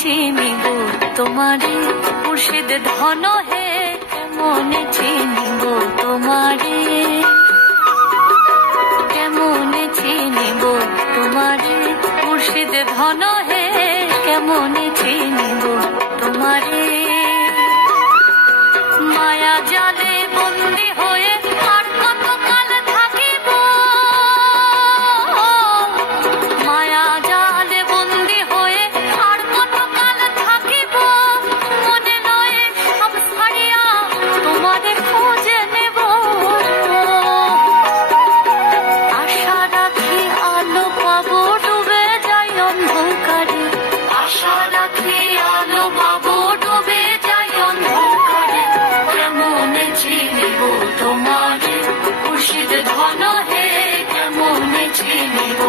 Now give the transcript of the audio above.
চিনিব তোমারে মুর্শিদ ধন হে, কেমনে চিনিব তোমারে, কেমনে চিনিব তোমারে মুর্শিদ ধন হে, কেমনে চিনিব তোমারে। মায়া জালে বন্দি হয়ে আর কতকাল থাকিব, মায়া জালে বন্দি হয়ে আর কতকাল থাকিব, মনে নয় সব ছাড়িয়া তোমারে খুঁজে নেব। আশা রাখি আলো পাবো ডুবে যাই অন্ধকারে, আশা রাখি আলো পাবো ডুবে যাই অন্ধকারে, কেমনে চিনিব তোমারে মুর্শিদ ধন হে, কেমনে চিনিব।